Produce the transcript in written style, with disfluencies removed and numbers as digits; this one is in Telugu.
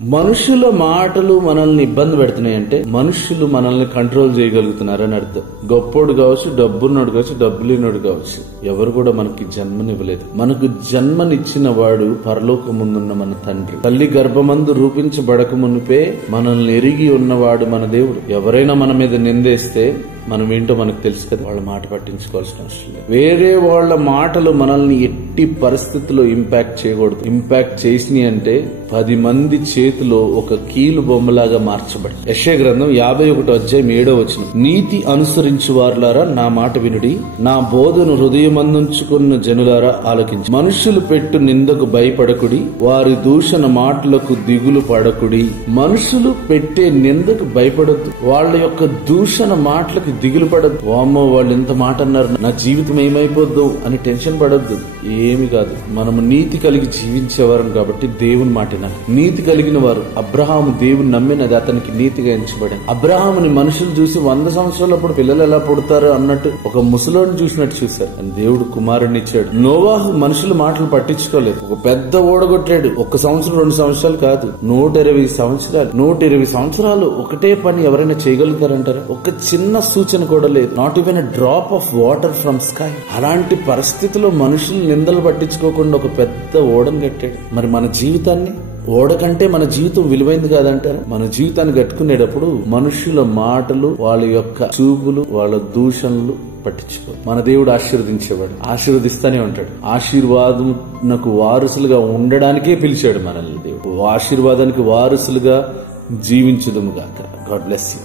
మనుషుల మాటలు మనల్ని ఇబ్బంది పెడుతున్నాయంటే మనుషులు మనల్ని కంట్రోల్ చేయగలుగుతున్నారని అర్థం. గొప్పోడు కావచ్చు, డబ్బున్నోడు కావచ్చు, డబ్బు లేనోడు కావచ్చు, ఎవరు కూడా మనకి జన్మనివ్వలేదు. మనకు జన్మనిచ్చిన వాడు పరలోకముందున్న మన తండ్రి. తల్లి గర్భమందు రూపించబడక మునిపే మనల్ని ఎరిగి ఉన్నవాడు మన దేవుడు. ఎవరైనా మన మీద నిందేస్తే మనం ఏంటో మనకు తెలుసు కదా, వాళ్ళ మాట పట్టించుకోవాల్సిన అవసరం లేదు. వేరే వాళ్ళ మాటలు మనల్ని ఎట్టి పరిస్థితుల్లో ఇంపాక్ట్ చేయకూడదు. ఇంపాక్ట్ చేసినాయి అంటే 10 మంది చేతిలో ఒక కీలు బొమ్మలాగా మార్చబడి. యెషయా గ్రంథం 51:7 నీతి అనుసరించు వారులారా నా మాట వినుడి, నా బోధను హృదయమందుంచుకున్న జనులారా ఆలకించి. మనుషులు పెట్టు నిందకు భయపడకుడి, వారి దూషణ మాటలకు దిగులు పడకుడి. మనుషులు పెట్టే నిందకు భయపడద్దు, వాళ్ళ యొక్క దూషణ మాటలకు దిగులు పడద్దు. వామ్మో వాళ్ళు ఎంత మాట అన్నారు, నా జీవితం ఏమైపోద్దు అని టెన్షన్ పడద్దు. ఏమి కాదు, మనము నీతి కలిగి జీవించేవారం కాబట్టి దేవుని మాట. నీతి కలిగిన వారు అబ్రహాము దేవుని నమ్మినది అతనికి నీతిగా ఎంచబడింది. అబ్రహాముని మనుషులు చూసి 100 సంవత్సరాలప్పుడు పిల్లలు ఎలా పుడతారు అన్నట్టు ఒక ముసలోని చూసినట్టు చూశారు. దేవుడు కుమారుని ఇచ్చాడు. నోవాహు మనుషుల మాటలు పట్టించుకోలేదు. ఒక పెద్ద ఓడగొట్టాడు. 1 సంవత్సరం 2 సంవత్సరాలు కాదు, 120 సంవత్సరాలు. 120 సంవత్సరాలు ఒకటే పని ఎవరైనా చేయగలుగుతారంటారా? ఒక చిన్న సూచన కూడా లేదు. Not even a drop of water from sky. అలాంటి పరిస్థితిలో మనుషులు నిందలు పట్టించుకోకుండా ఒక పెద్ద ఓడను కట్టాడు. మరి మన జీవితాన్ని ఓడ కంటే మన జీవితం విలువైంది కాదంటారా? మన జీవితాన్ని కట్టుకునేటప్పుడు మనుషుల మాటలు, వాళ్ళ యొక్క చూపులు, వాళ్ళ దూషణలు పట్టించుకో. మన దేవుడు ఆశీర్వదించేవాడు, ఆశీర్వదిస్తానే ఉంటాడు. ఆశీర్వాదంకు వారసులుగా ఉండడానికే పిలిచాడు మనల్ని దేవుడు. ఆశీర్వాదానికి వారసులుగా జీవించుదుము గాక. God bless you.